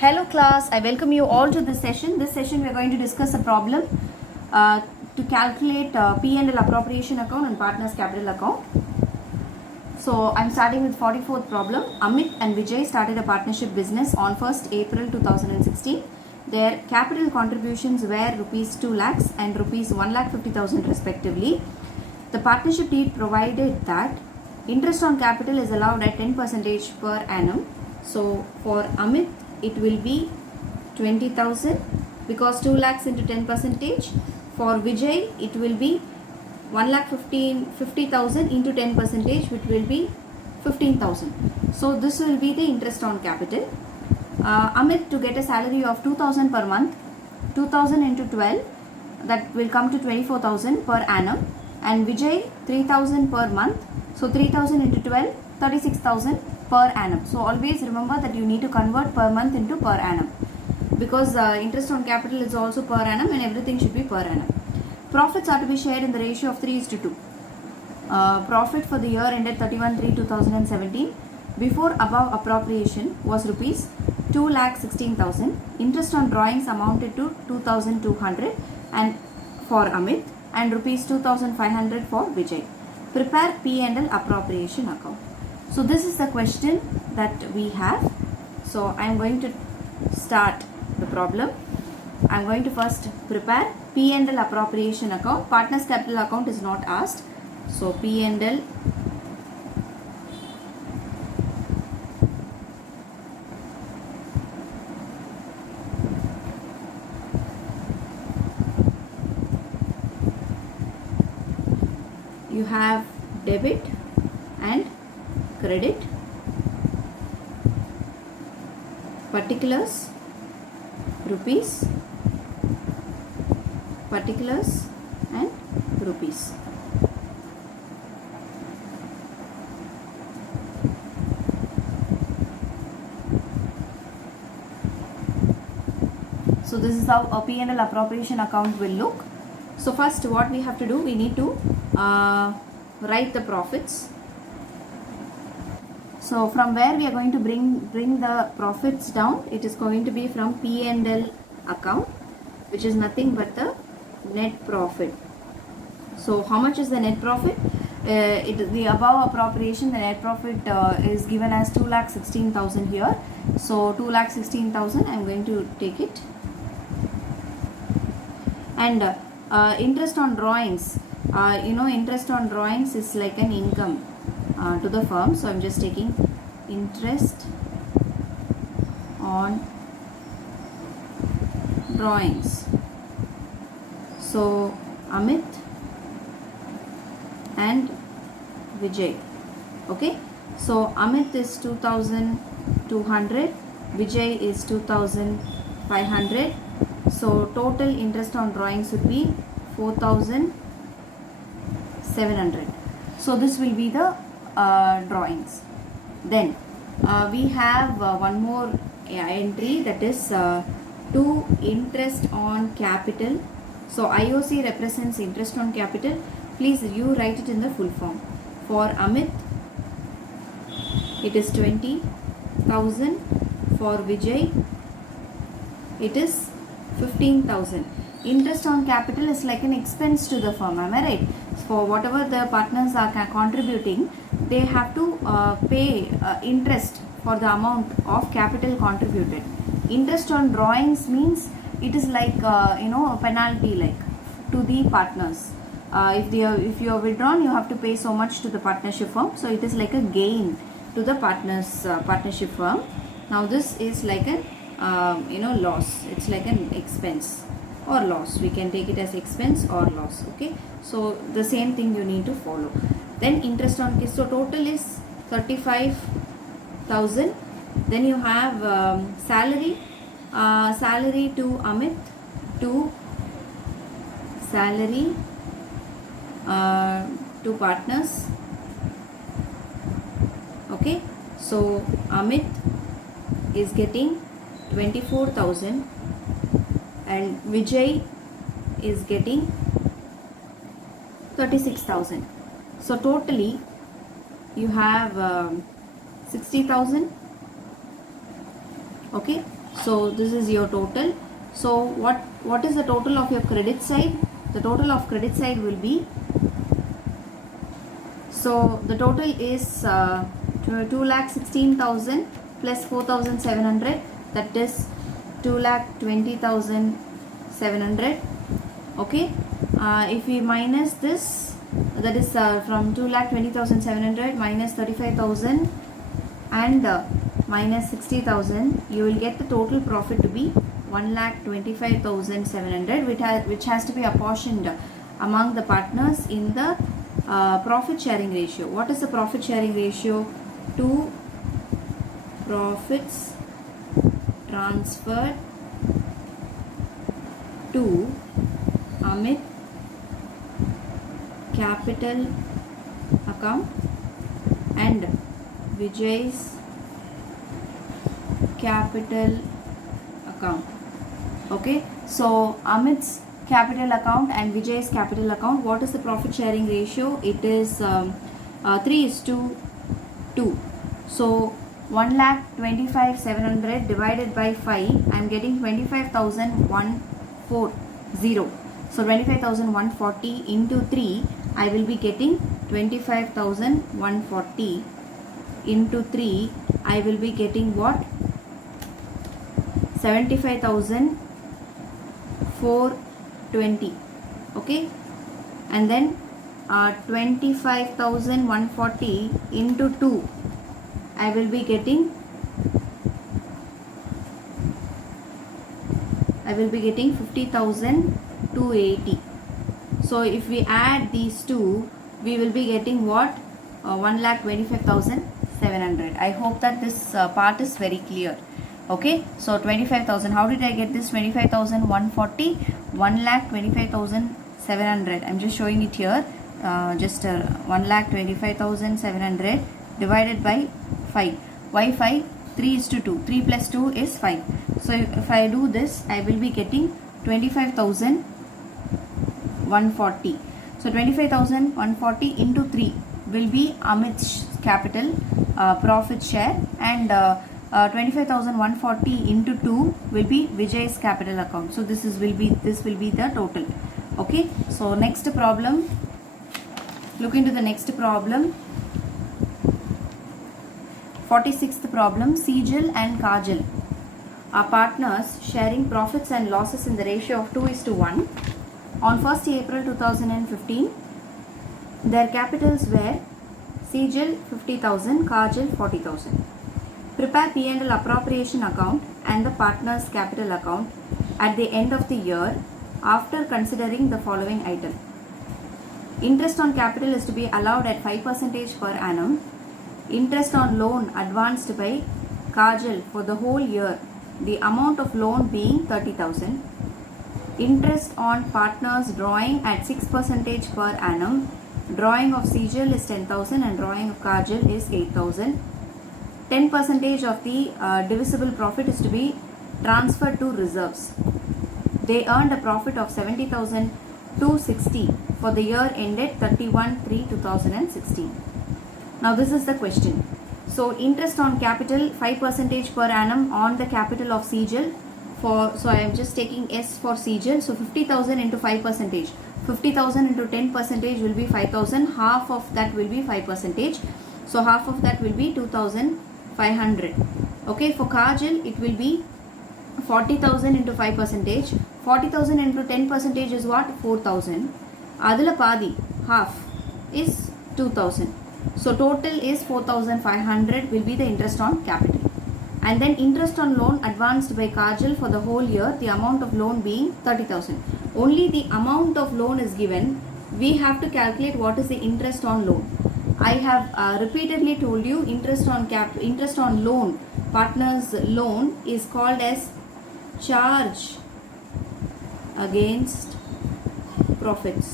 Hello class, I welcome you all to this session. This session we are going to discuss a problem to calculate P&L appropriation account and partners capital account. So I'm starting with 44th problem. Amit and Vijay started a partnership business on 1st April 2016. Their capital contributions were rupees 2 lakhs and rupees 1,50,000 respectively. The partnership deed provided that interest on capital is allowed at 10% per annum. So for Amit it will be 20,000 because 2 lakhs into 10%. For Vijay it will be 1,50,000 into 10%, which will be 15,000. So this will be the interest on capital. Amit to get a salary of 2,000 per month, 2,000 into 12, that will come to 24,000 per annum, and Vijay 3,000 per month, so 3,000 into 12, 36,000 per annum. So always remember that you need to convert per month into per annum, because interest on capital is also per annum and everything should be per annum. Profits are to be shared in the ratio of 3:2. Profit for the year ended 31/3/2017 before above appropriation was rupees 2,16,000. Interest on drawings amounted to 2,200 and for Amit and rupees 2,500 for Vijay. Prepare P&L appropriation account. So this is the question that we have. So I am going to start the problem. I am going to first prepare P&L appropriation account. Partners capital account is not asked. So P&L you have debit and credit. Particulars rupees, particulars and rupees. So this is how a P&L appropriation account will look. So first what we have to do, we need to write the profits. So from where we are going to bring the profits down, it is going to be from P&L account, which is nothing but the net profit. So how much is the net profit? The above appropriation, the net profit is given as 2,16,000 here. So 2,16,000, I am going to take it. And interest on drawings, interest on drawings is like an income to the firm. So I am just taking interest on drawings. So Amit and Vijay. Okay, so Amit is 2,200, Vijay is 2,500. So total interest on drawings would be 4,700. So this will be the drawings. Then we have one more entry, that is to interest on capital. So IOC represents interest on capital. Please you write it in the full form. For Amit it is 20,000. For Vijay it is 15,000. Interest on capital is like an expense to the firm, am I right? For whatever the partners are contributing, they have to pay interest for the amount of capital contributed. Interest on drawings means it is like a penalty like to the partners. If you are withdrawn, you have to pay so much to the partnership firm. So it is like a gain to the partnership firm. Now this is like a loss. It's like an expense or loss. We can take it as expense or loss. Okay, so the same thing you need to follow. Then interest on case, so total is 35,000. Then you have salary to Amit, to salary to partners. Okay, so Amit is getting 24,000 and Vijay is getting 36,000. So totally you have 60,000. Okay, So this is your total. So what is the total of your credit side? The total of credit side will be, so the total is 2,16,000 plus 4,700, that is 2,20,700. Okay, if we minus this, that is from 2,20,700 minus 35,000 and minus 60,000, you will get the total profit to be 1,25,700, which has to be apportioned among the partners in the profit sharing ratio. What is the profit sharing ratio? 2 profits transferred to Amit capital account and Vijay's capital account. Okay, so Amit's capital account and Vijay's capital account, what is the profit sharing ratio? It is 3:2. So 1,25,700 divided by 5, I am getting 25,140. So 25,140 into 3, I will be getting 25,140 into 3, I will be getting what? 75,420. Okay, and then 25,140 into 2, I will be getting 50,280. So if we add these two, we will be getting what? 1,25,700. I hope that this part is very clear. Okay, so 25,000. How did I get this 25,140? 1,25,700. I'm just showing it here. 1,25,700 divided by 5. Why 5? 3:2. 3 plus 2 is 5. So if I do this, I will be getting 25,140. So 25,140 into 3 will be Amit's capital profit share, and 25,140 into 2 will be Vijay's capital account. So this will be the total. Okay, so next problem. Look into the next problem. 46th problem. Sejal and Kajal are partners sharing profits and losses in the ratio of 2:1. On 1st April 2015, their capitals were Sejal 50,000, Kajal 40,000. Prepare P&L appropriation account and the partners capital account at the end of the year after considering the following item. Interest on capital is to be allowed at 5% per annum. Interest on loan advanced by Kajal for the whole year, the amount of loan being 30,000. Interest on partners drawing at 6% per annum. Drawing of Sejal is 10,000 and drawing of Kajal is 8,000. 10% of the divisible profit is to be transferred to reserves. They earned a profit of 70,260 for the year ended 31/3/2016. Now this is the question. So interest on capital 5% per annum on the capital of Sejal. So I am just taking S for Sejal. So 50,000 into 5%. 50,000 into 10% will be 5,000. Half of that will be 5%. So half of that will be 2,500. Okay, for Kajal it will be 40,000 into 5%. 40,000 into 10% is what? 4,000. Adula Padi, half is 2,000. So total is 4,500 will be the interest on capital. And then interest on loan advanced by Kajal for the whole year, the amount of loan being 30,000. Only the amount of loan is given. We have to calculate what is the interest on loan. I have repeatedly told you interest on loan, partner's loan is called as charge against profits.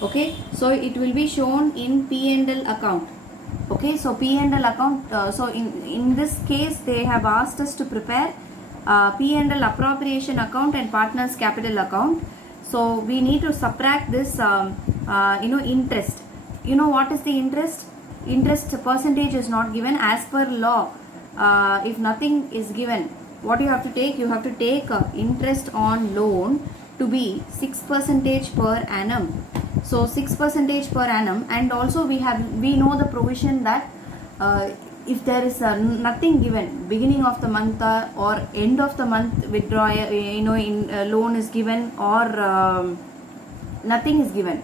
Okay, so it will be shown in P&L account. Okay, so P&L account, so in this case they have asked us to prepare P&L appropriation account and partners capital account. So we need to subtract this interest. You know what is the interest? Interest percentage is not given as per law. if nothing is given, what you have to take? You have to take interest on loan to be 6% per annum. So 6% per annum, and also we know the provision that if there is nothing given, beginning of the month or end of the month withdraw, in loan is given, or nothing is given,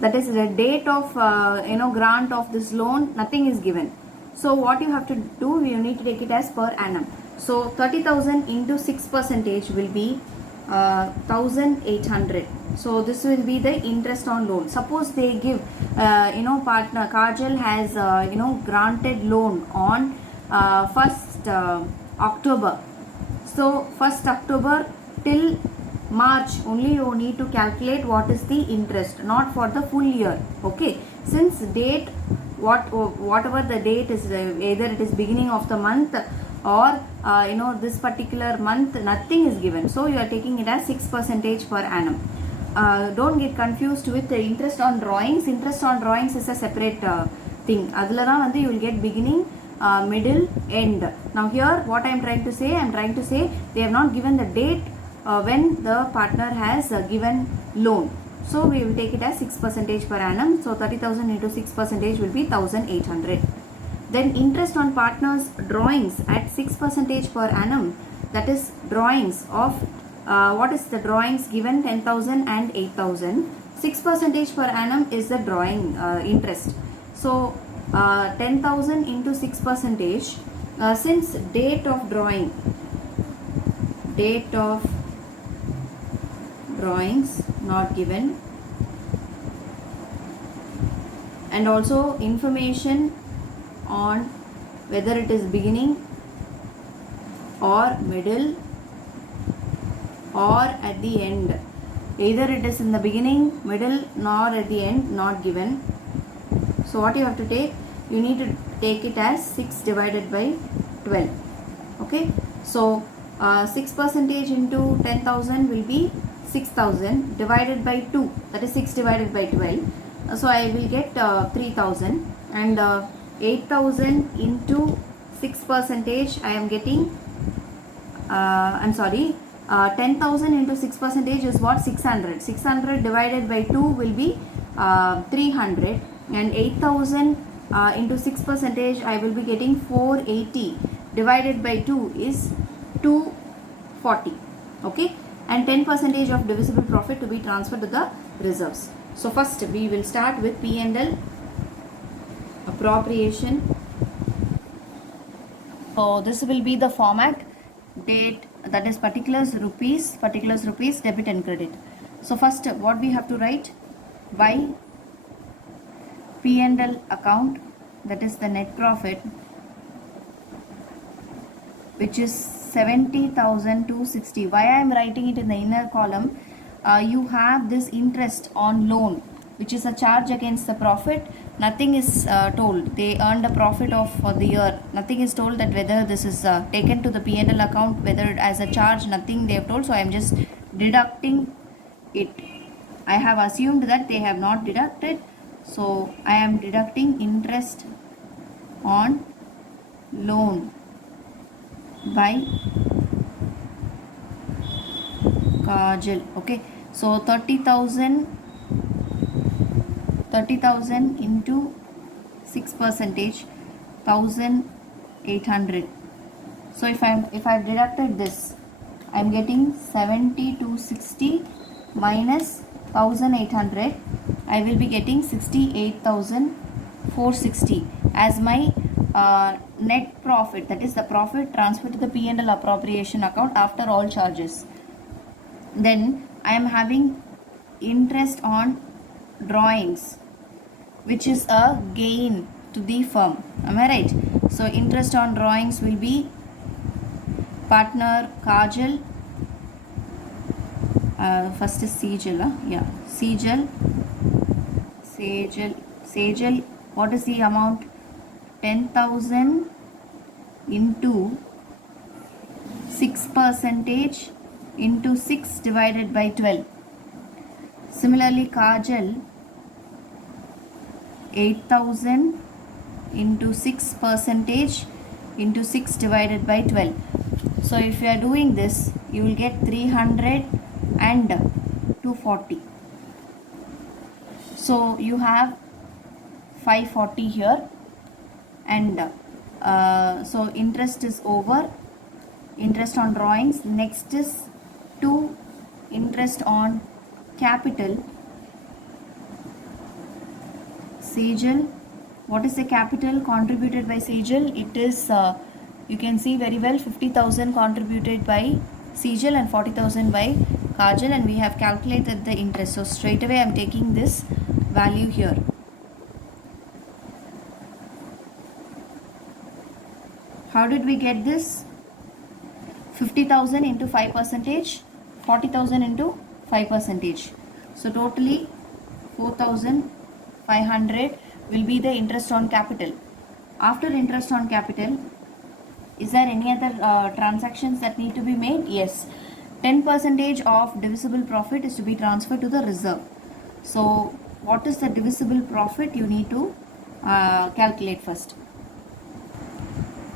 that is the date of grant of this loan, nothing is given. So what you have to do, you need to take it as per annum. So 30,000 into 6% will be 1,800. So this will be the interest on loan. Suppose they give, partner Kajal has granted loan on 1st October. So 1st October till March only you need to calculate what is the interest, not for the full year. Okay, since date, whatever the date is, either it is beginning of the month or this particular month, nothing is given, so you are taking it as 6% per annum. Don't get confused with the interest on drawings. Interest on drawings is a separate thing. Adula da vandu you will get beginning, middle, end. Now here what I am trying to say, they have not given the date when the partner has given loan. So we will take it as 6% per annum. So 30,000 into 6% will be 1,800. Then interest on partners drawings at 6% per annum, that is drawings of what is the drawings given? 10,000 and 8,000. 6% per annum is the drawing interest. So 10,000 into 6%, since date of drawings not given, and also information on whether it is beginning or middle or at the end, either it is in the beginning, middle, nor at the end, not given. So what you have to take? You need to take it as 6 divided by 12. Okay, so 6% into 10,000 will be 6,000 divided by 2, that is 6 divided by 12. So I will get 3,000, and 8,000 into 6% I am getting 10,000 into 6% is what? 600. 600 divided by 2 will be 300, and 8,000 into 6% I will be getting 480 divided by 2 is 240. Okay, and 10% of divisible profit to be transferred to the reserves. So first we will start with P&L appropriation. So this will be the format, date, that is particulars rupees, debit and credit. So first what we have to write? By P&L account, that is the net profit, which is 70,260. Why I am writing it in the inner column? You have this interest on loan, which is a charge against the profit. Nothing is told. They earned a profit of for the year. Nothing is told that whether this is taken to the P&L account, whether as a charge, nothing they have told. So I am just deducting it. I have assumed that they have not deducted. So I am deducting interest on loan by Kajal. Okay, so 30,000 into 6%, 1,800. So if I've deducted this, I'm getting 70,260 minus 1,800. I will be getting 68,460 as my net profit, that is the profit transferred to the P&L appropriation account after all charges. Then I am having interest on drawings, which is a gain to the firm. Am I right? So interest on drawings will be partner Kajal, first is Sejal, Sejal, what is the amount? 10,000 into 6% into 6 divided by 12. Similarly, Kajal, 8,000 into 6% into 6 divided by 12. So if you are doing this, you will get 300 and 240. So you have 540 here, and so interest is over. Interest on drawings. Next is 2 interest on capital. Sejal. What is the capital contributed by Sejal? It is, you can see very well, 50,000 contributed by Sejal and 40,000 by Kajal, and we have calculated the interest. So straight away I am taking this value here. How did we get this? 50,000 into 5%, 40,000 into 5%. So totally 4,500 will be the interest on capital. After interest on capital, is there any other transactions that need to be made? Yes. 10% of divisible profit is to be transferred to the reserve. So what is the divisible profit? You need to calculate first.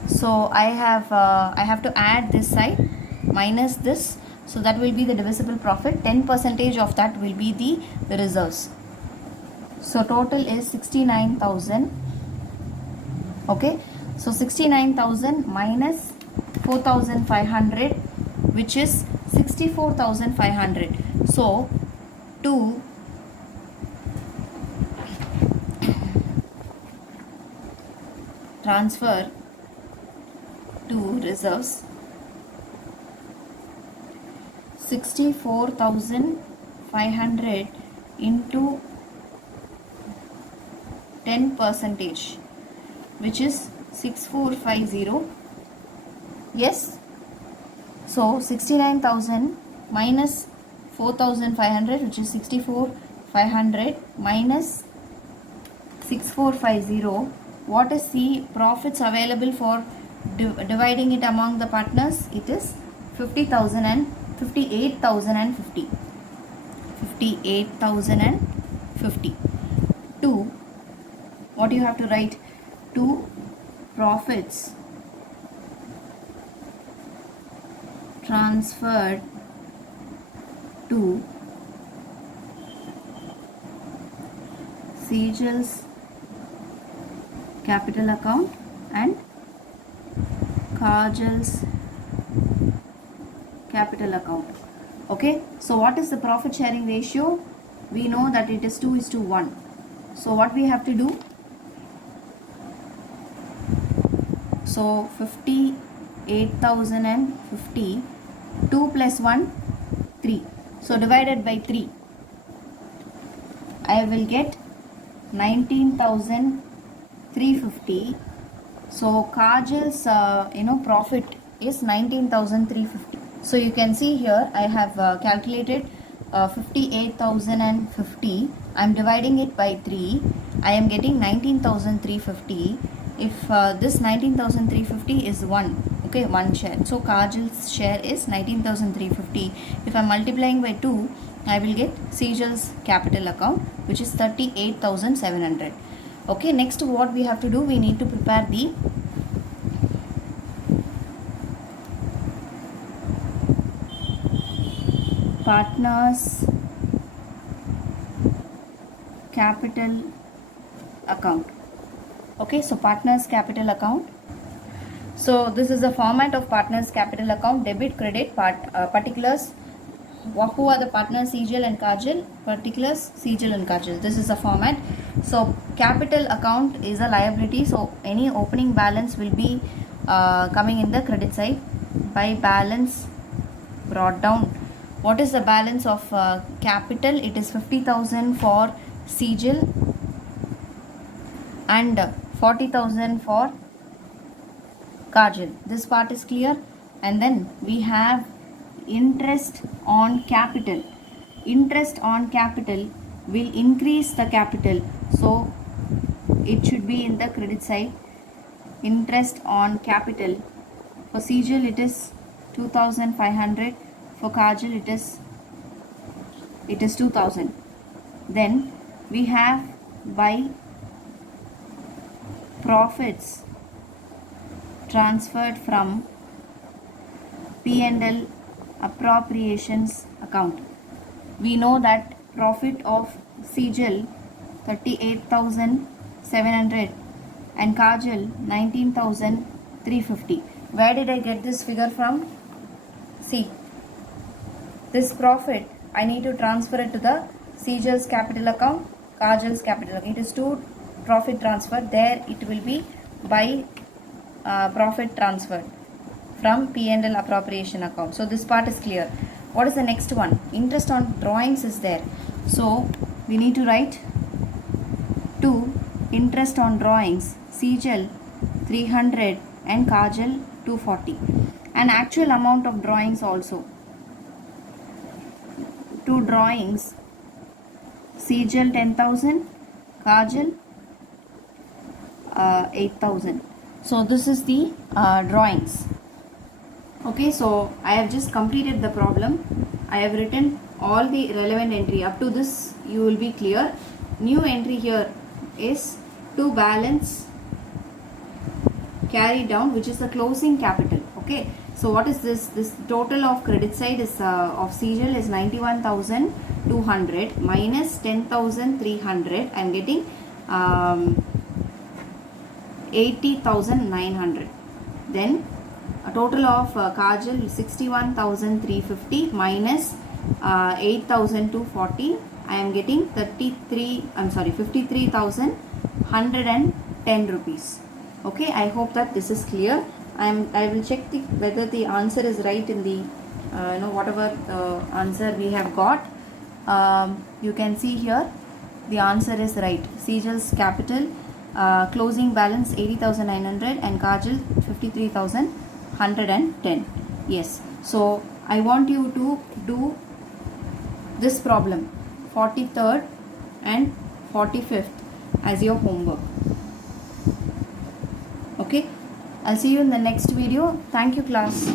So I have to add this side minus this. So that will be the divisible profit. 10% of that will be the reserves. So total is 69,000. Okay. So 69,000 minus 4,500, which is 64,500. So to transfer to reserves, 64,500 into 10%, which is 6450. Yes. So 69,000 minus 4,500, which is 64,500 minus 6450. What is the profits available for dividing it among the partners? It is 50,000 and 58,050. 58,050. 2. What you have to write? 2 profits transferred to Sejal's capital account and Kajal's capital account. Okay, so what is the profit sharing ratio? We know that it is 2:1. So what we have to do? So 58,050, 2 plus 1, 3. So divided by 3, I will get 19,350. So Kajal's profit is 19,350. So you can see here I have calculated 58,050. I am dividing it by 3. I am getting 19,350. If this 19,350 is 1, okay, 1 share. So Kajal's share is 19,350. If I am multiplying by 2, I will get Sejal's capital account, which is 38,700. Okay, next what we have to do? We need to prepare the partners capital account. Okay, so partners capital account. So this is the format of partners capital account. Debit, credit, particulars. Who are the partners? Sejal and Kajal. Particulars, Sejal and Kajal. This is the format. So capital account is a liability. So any opening balance will be coming in the credit side. By balance brought down. What is the balance of capital? It is 50,000 for Sejal and 40,000 for Kajal. This part is clear. And then we have interest on capital. Interest on capital will increase the capital. So it should be in the credit side. Interest on capital. For Sejal it is 2,500. For Kajal it is 2,000. Then we have by profits transferred from P&L appropriations account. We know that profit of Sejal 38,700 and Kajal 19,350. Where did I get this figure from? See, this profit I need to transfer it to the Sejal's capital account, Kajal's capital account. It is two profit transfer. There it will be by profit transferred from P&L appropriation account. So this part is clear. What is the next one? Interest on drawings is there. So we need to write 2 interest on drawings, Sejal 300 and Kajal 240. An actual amount of drawings also. 2 drawings, Sejal 10,000, Kajal 8,000. So this is the drawings. Okay, so I have just completed the problem. I have written all the relevant entry. Up to this you will be clear. New entry here is to balance carry down, which is the closing capital. Okay, so what is this? This total of credit side is of Sejal is 91,200 minus 10,300. I am getting 80,900. Then a total of Kajal is 61,350 minus 8,240. I am getting 53,110 rupees. Okay, I hope that this is clear. I will check whether the answer is right in the whatever answer we have got. You can see here the answer is right. Sejal's capital closing balance 80,900 and Kajal 53,110. Yes. So I want you to do this problem 43rd and 45th as your homework. Okay, I'll see you in the next video. Thank you, class.